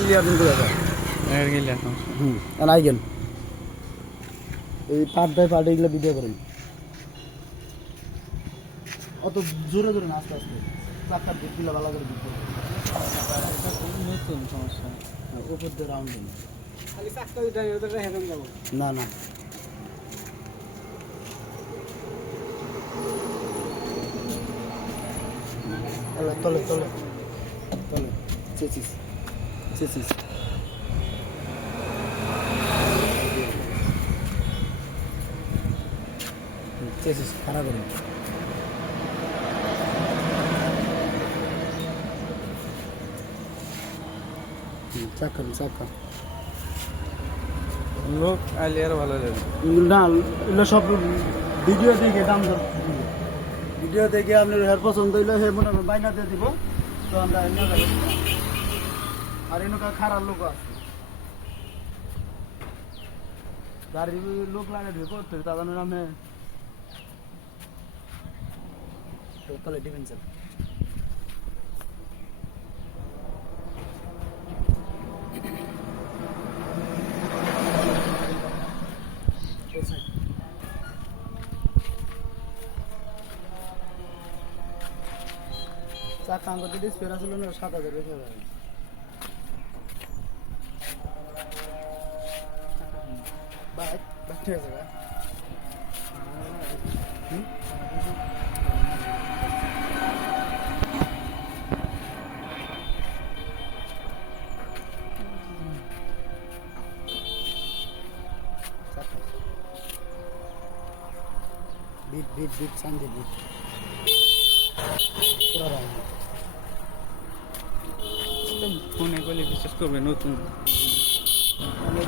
clear কিন্তু দাদা eigen এই পাট দেয় পাট এগুলো ভিডিও করেন অত জোরে জোরে না আস্তে আস্তে চাকার দিকগুলো ভালো করে দিতে নতুন সমস্যা উপর দিয়ে রাউন্ড দিন খালি চাকটা ওইটা ওদের হেঁটে যাবো না না তলে তলে তলে চেচিস চেচিস চেচিস খারাপ করুন চাকা চাকা লোক আইলে আর ভালো লাগে না এগুলো সব ভিডিও দেখে দাম দর ভিডিও দেখে আপনার হেয়ার পছন্দ হইলে হে মনে হয় বাইনা দিয়ে দিব তো আমরা এনে যাবো আর এনকা খারাপ লোক আছে গাড়ি লোক লাগাই দিব করতে তাদের নামে তাহলে ডিফেন্সের চার টাকা যদি স্পেয়ার আসলে না 7,000 রেখে যাবে বাই বাই ঠিক আছে বিট বিট বিট সানডে বিট ফোনে করলে বিশ্বাস করবে নতুন আমি